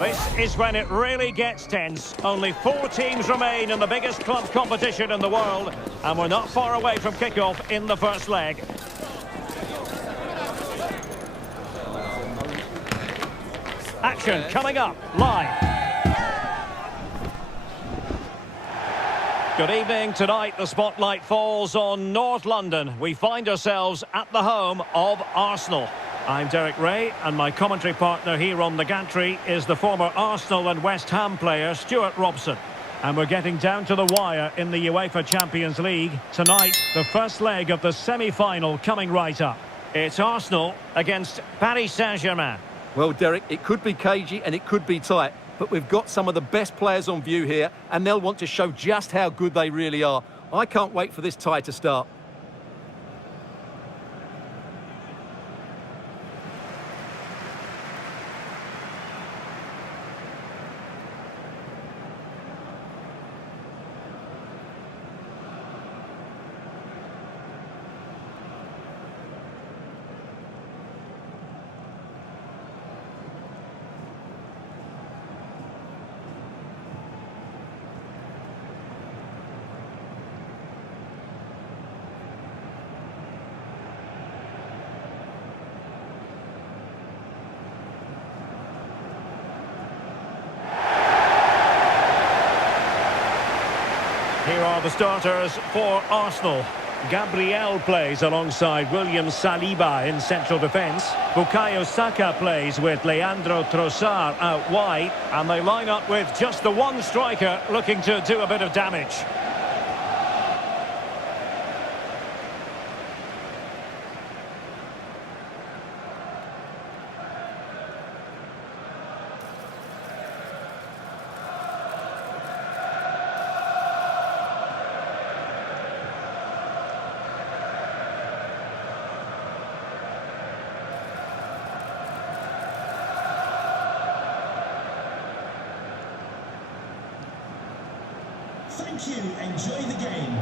This is when it really gets tense. Only 4 teams remain in the biggest club competition in the world, and we're not far away from kickoff in the first leg. Action coming up live. Good evening. Tonight the spotlight falls on North London. We find ourselves at the home of Arsenal. I'm Derek Ray, and my commentary partner here on the gantry is the former Arsenal and West Ham player Stuart Robson. And we're getting down to the wire in the UEFA Champions League. Tonight, the first leg of the semi-final coming right up. It's Arsenal against Paris Saint-Germain. Well, Derek, it could be cagey and it could be tight, but we've got some of the best players on view here, and they'll want to show just how good they really are. I can't wait for this tie to start. Here are the starters for Arsenal. Gabriel plays alongside William Saliba in central defence. Bukayo Saka plays with Leandro Trossard out wide. And they line up with just the one striker looking to do a bit of damage. Thank you. Enjoy the game.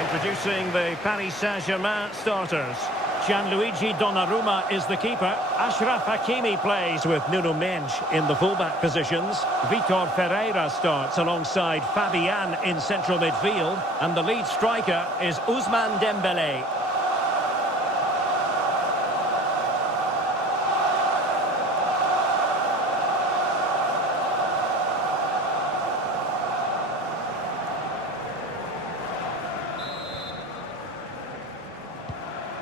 Introducing the Paris Saint-Germain starters. Gianluigi Donnarumma is the keeper. Achraf Hakimi plays with Nuno Mendes in the fullback positions. Vitor Ferreira starts alongside Fabian in central midfield. And the lead striker is Ousmane Dembélé.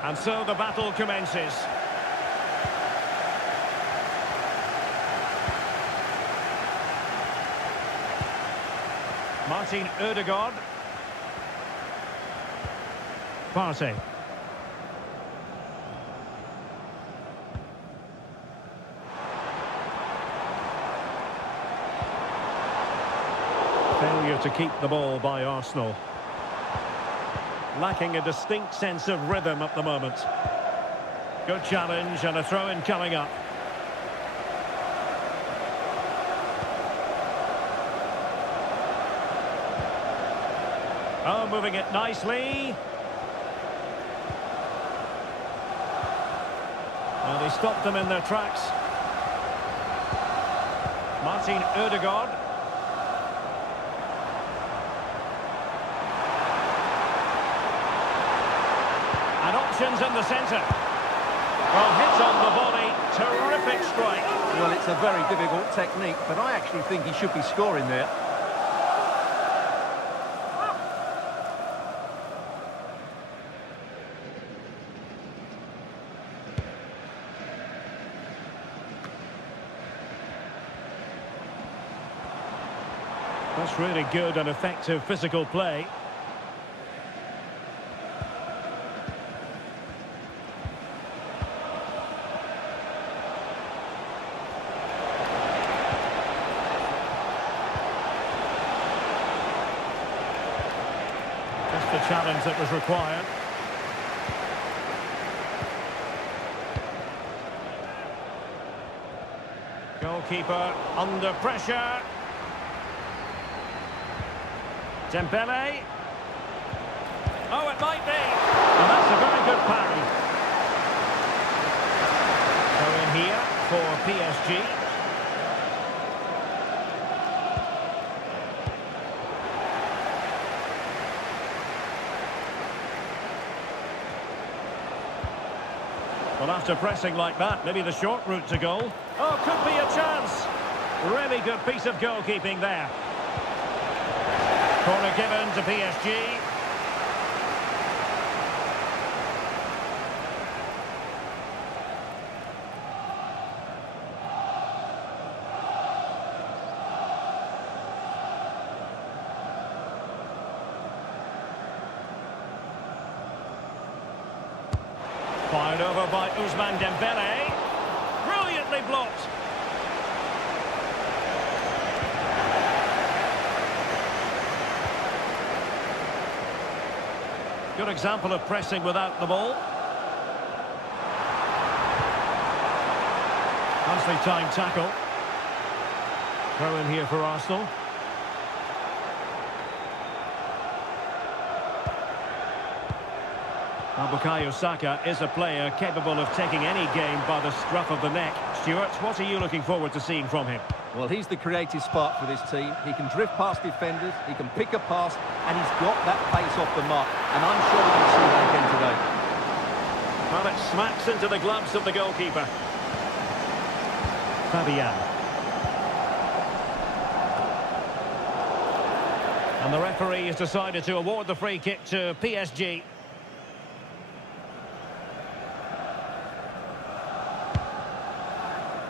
And so the battle commences. Martin Ødegaard. Partey. Failure to keep the ball by Arsenal. Lacking a distinct sense of rhythm at the moment. Good challenge and a throw-in coming up. Oh, moving it nicely. Well, they stopped them in their tracks. Martin Ødegaard. And options in the centre. Well, hits on the volley. Terrific strike. Well, it's a very difficult technique, but I actually think he should be scoring there. That's really good and effective physical play. The challenge that was required. Goalkeeper under pressure. Dembele. Oh, it might be. And that's a very good parry. So in here for PSG. Well, after pressing like that, maybe the short route to goal. Oh, could be a chance. Really good piece of goalkeeping there. Corner given to PSG. Fired over by Ousmane Dembele. Brilliantly blocked. Good example of pressing without the ball. Nicely timed tackle. Throw in here for Arsenal. Bukayo Saka is a player capable of taking any game by the scruff of the neck. Stuart, what are you looking forward to seeing from him? Well, he's the creative spark for this team. He can drift past defenders, he can pick a pass, and he's got that pace off the mark. And I'm sure we'll see that again today. Well, it smacks into the gloves of the goalkeeper. Fabian. And the referee has decided to award the free kick to PSG.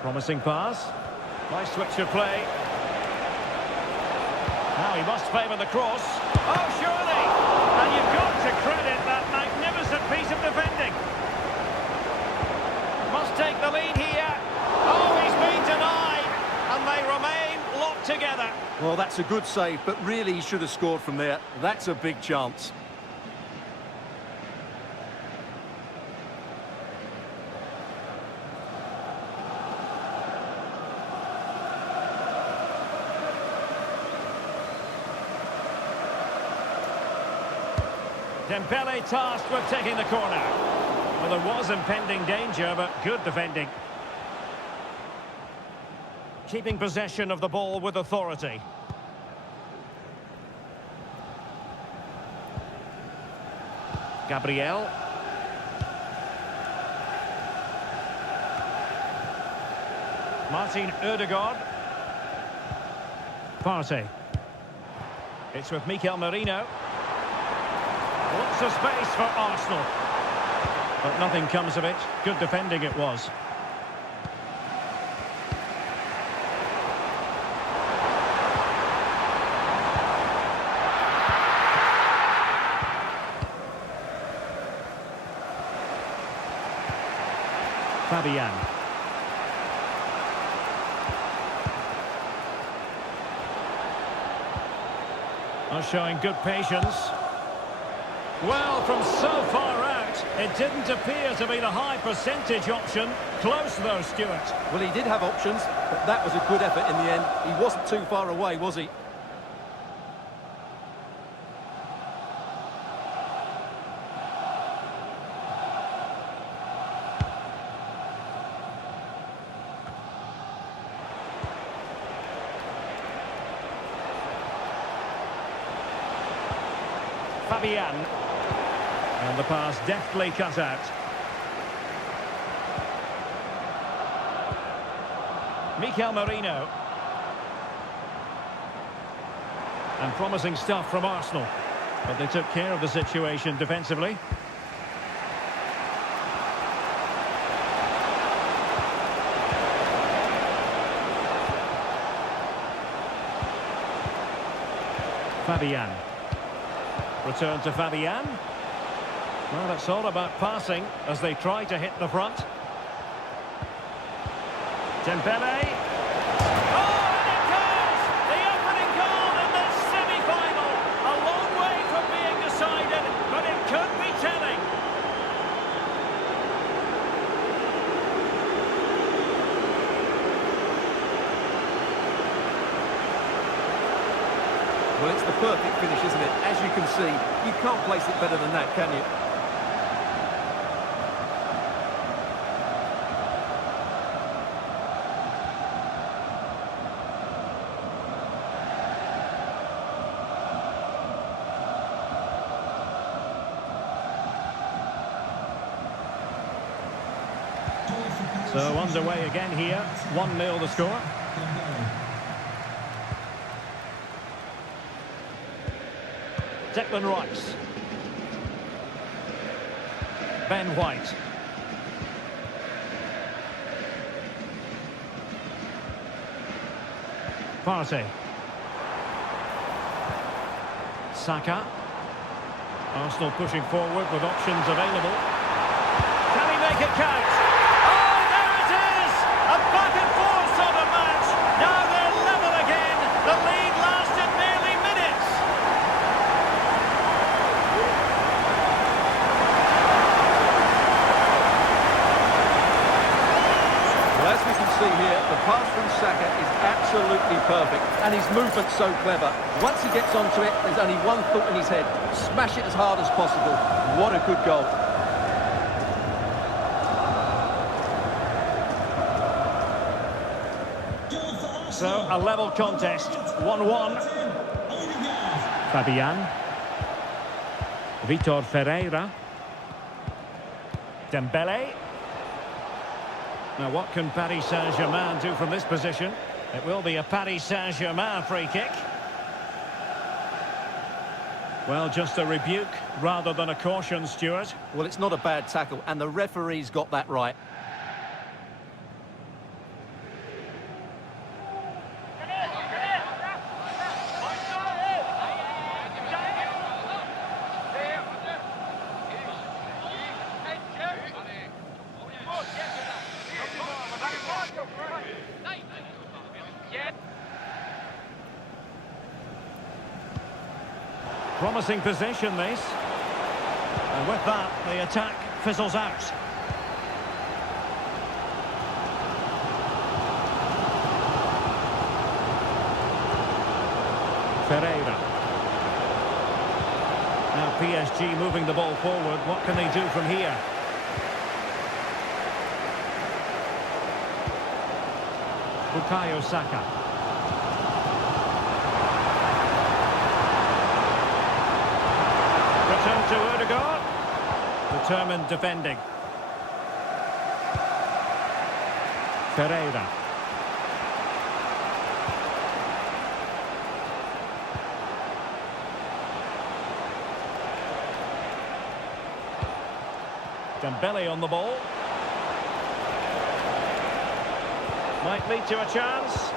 Promising pass. Nice switch of play. Now he must favour the cross. Oh, surely! And you've got to credit that magnificent piece of defending. Must take the lead here. Oh, he's been denied. And they remain locked together. Well, that's a good save, but really he should have scored from there. That's a big chance. Dembele tasked with taking the corner. Well, there was impending danger, but good defending. Keeping possession of the ball with authority. Gabriel. Martin Odegaard. Partey. It's with Mikel Merino. Lots of space for Arsenal. But nothing comes of it. Good defending it was. Fabian. Showing good patience. Well, from so far out, it didn't appear to be the high percentage option. Close though, Stuart. Well, he did have options, but that was a good effort in the end. He wasn't too far away, was he? Fabian. And the pass deftly cut out. Mikel Merino. And promising stuff from Arsenal. But they took care of the situation defensively. Fabian. Return to Fabian. Well, it's all about passing as they try to hit the front. Dembele. Oh, and it goes! The opening goal in this semi-final. A long way from being decided, but it could be telling. Well, it's the perfect finish, isn't it? As you can see, you can't place it better than that, can you? So underway again here, 1-0 the score. Declan Rice. Ben White. Partey. Saka. Arsenal pushing forward with options available. Can he make it count? Oh, there it is! A back and forth sort of match. Now they're level again. The lead lasted merely minutes. Well, as we can see here, the pass from Saka is absolutely perfect, and his movement's so clever. Once he gets onto it, there's only one thought in his head: smash it as hard as possible. What a good goal. So, a level contest, 1-1. Fabian. Vitor Ferreira. Dembele. Now, what can Paris Saint-Germain do from this position? It will be a Paris Saint-Germain free kick. Well, just a rebuke rather than a caution, Stuart. Well, it's not a bad tackle, and the referee's got that right. Promising position, this. And with that, the attack fizzles out. Ferreira. Now PSG moving the ball forward. What can they do from here? Bukayo Saka. Return to Ødegaard. Determined defending. Ferreira. Dembele on the ball. Might lead to a chance.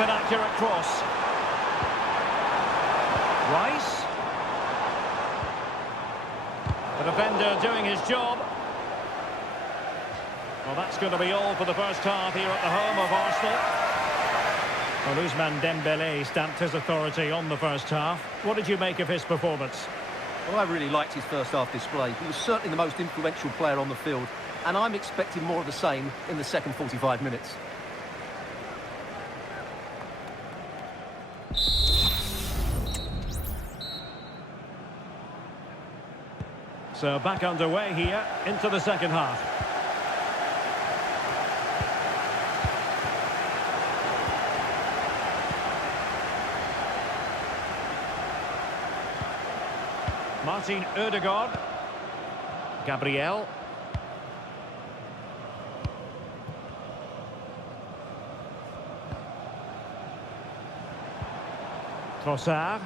An accurate cross. Rice. The defender doing his job. Well, that's going to be all for the first half here at the home of Arsenal. Well, Ousmane Dembele stamped his authority on the first half. What did you make of his performance? Well, I really liked his first half display. He was certainly the most influential player on the field, and I'm expecting more of the same in the second 45 minutes. So back underway here into the second half. Martin Ødegaard. Gabriel. Trossard.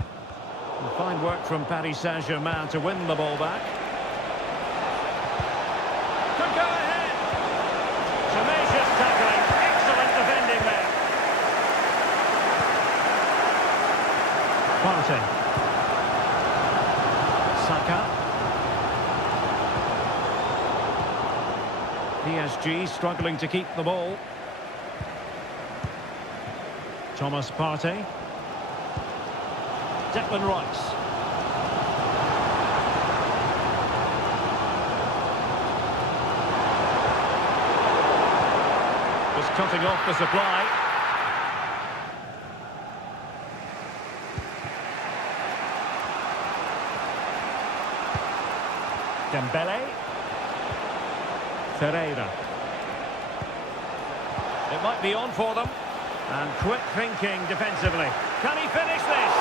Fine work from Paris Saint-Germain to win the ball back. Could go ahead. Tenacious tackling. Excellent defending there. Partey. Saka. PSG struggling to keep the ball. Thomas Partey. Declan Rice. Just cutting off the supply. Dembele. Ferreira. It might be on for them. And quick thinking defensively. Can he finish this?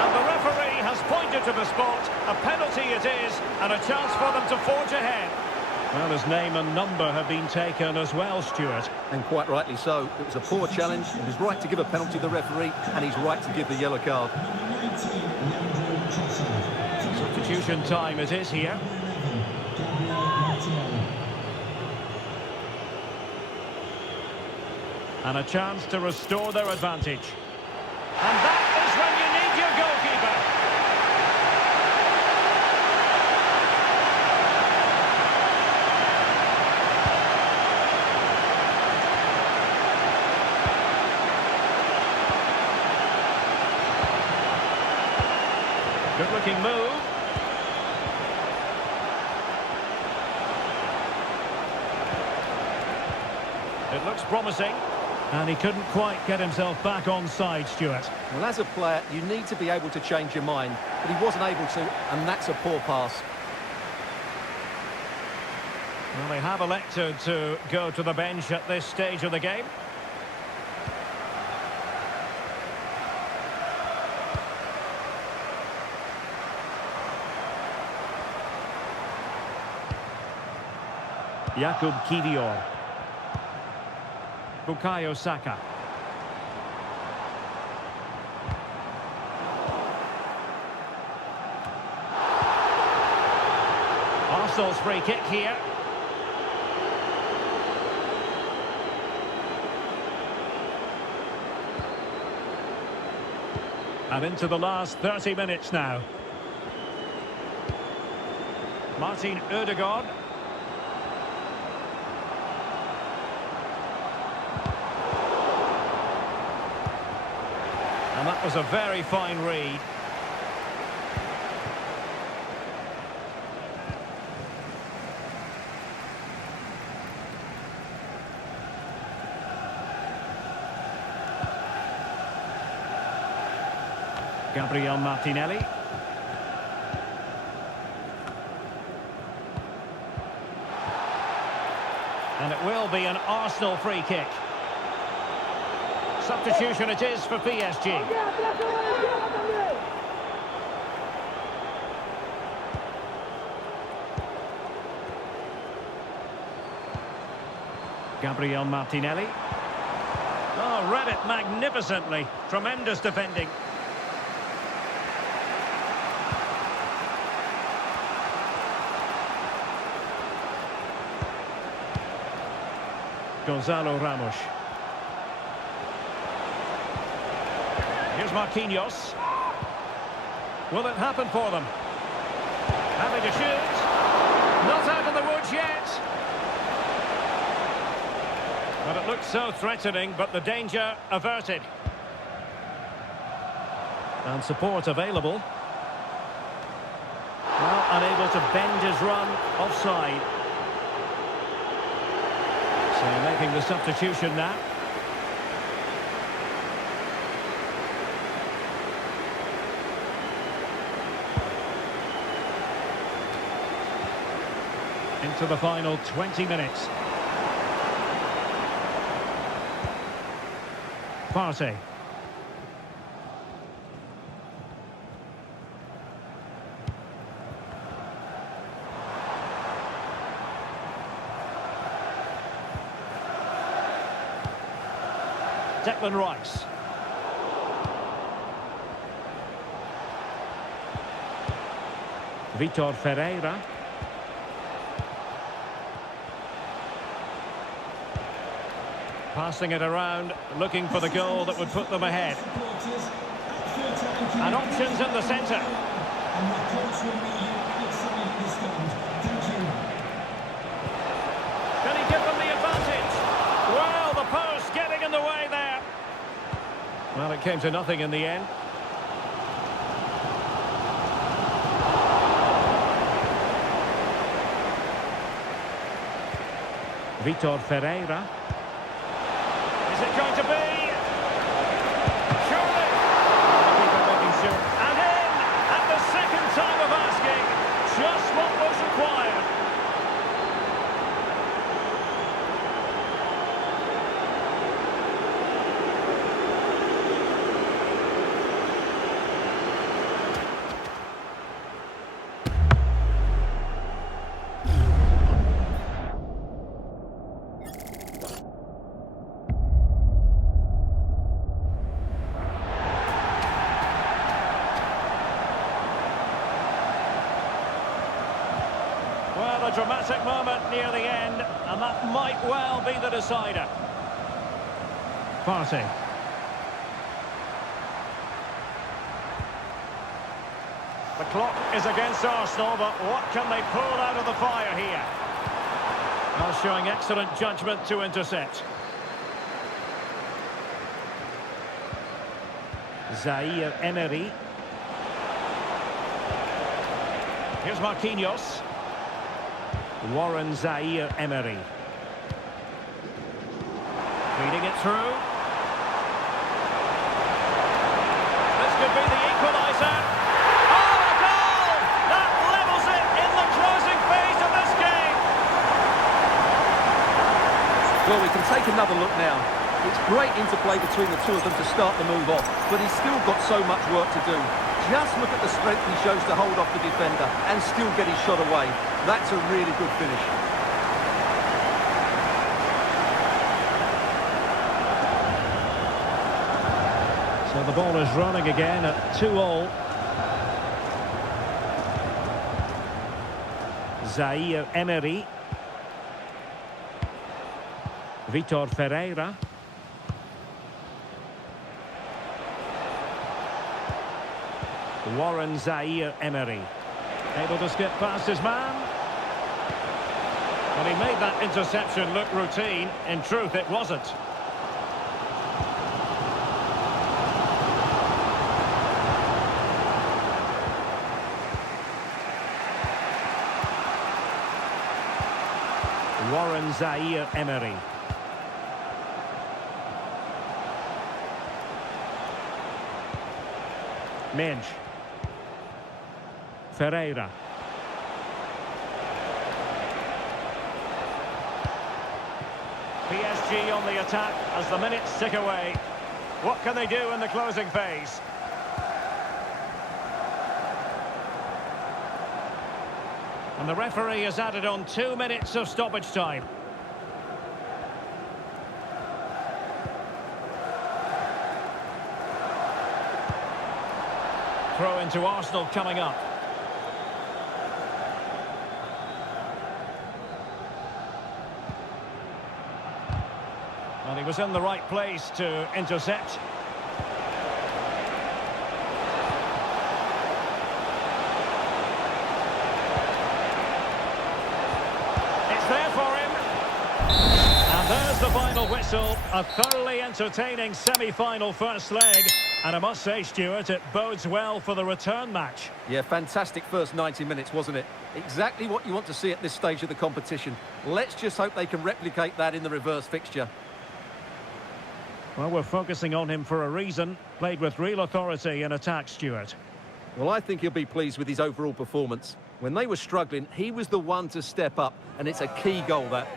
And the referee has pointed to the spot. A penalty it is, and a chance for them to forge ahead. Well, his name and number have been taken as well, Stuart. And quite rightly so. It was a poor challenge. He was right to give a penalty to the referee, and he's right to give the yellow card. Substitution time it is here. And a chance to restore their advantage. And that is when you need your goalkeeper. Good-looking move. It looks promising. And he couldn't quite get himself back on side, Stuart. Well, as a player, you need to be able to change your mind. But he wasn't able to, and that's a poor pass. Well, they have elected to go to the bench at this stage of the game. Jakub Kiwior. Bukayo Saka. Arsenal's free kick here. And into the last 30 minutes now. Martin Ødegaard. And that was a very fine read. Gabriel Martinelli. And it will be an Arsenal free kick. Substitution it is for PSG. Gabriel Martinelli. Oh, read it magnificently. Tremendous defending. Gonzalo Ramos. Here's Marquinhos. Will it happen for them? Having to shoot. Not out of the woods yet. But it looks so threatening, but the danger averted. And support available. Well, unable to bend his run offside. So making the substitution now. Into the final 20 minutes. Partey. Declan Rice. Vitor Ferreira. Passing it around, looking for the goal that would put them ahead. And options in the centre. Can he give them the advantage? Well, the post getting in the way there. Well, it came to nothing in the end. Vitor Ferreira. Is it going to be? Surely. Keeper making sure. And in! At the second time of asking. Just what was required. dramatic moment near the end, and that might well be the decider. Partey. The clock is against Arsenal, but what can they pull out of the fire here? Well, showing excellent judgment to intercept. Zaire Emery. Here's Marquinhos. Warren Zaire Emery. Feeding it through. This could be the equaliser. Oh, a goal! That levels it in the closing phase of this game. Well, we can take another look now. It's great interplay between the two of them to start the move off, but he's still got so much work to do. Just look at the strength he shows to hold off the defender and still get his shot away. That's a really good finish. So the ball is running again at 2-2. Zaire Emery. Vitor Ferreira. Warren Zaire Emery. Able to skip past his man. Well, he made that interception look routine. In truth, it wasn't. Warren Zaire Emery. Minge. Ferreira. PSG on the attack as the minutes tick away. What can they do in the closing phase? And the referee has added on 2 minutes of stoppage time. Throw into Arsenal coming up. And he was in the right place to intercept. It's there for him. And there's the final whistle. A thoroughly entertaining semi-final first leg. And I must say, Stuart, it bodes well for the return match. Yeah, fantastic first 90 minutes, wasn't it? Exactly what you want to see at this stage of the competition. Let's just hope they can replicate that in the reverse fixture. Well, we're focusing on him for a reason. Played with real authority in attack, Stuart. Well, I think he'll be pleased with his overall performance. When they were struggling, he was the one to step up, and it's a key goal, that.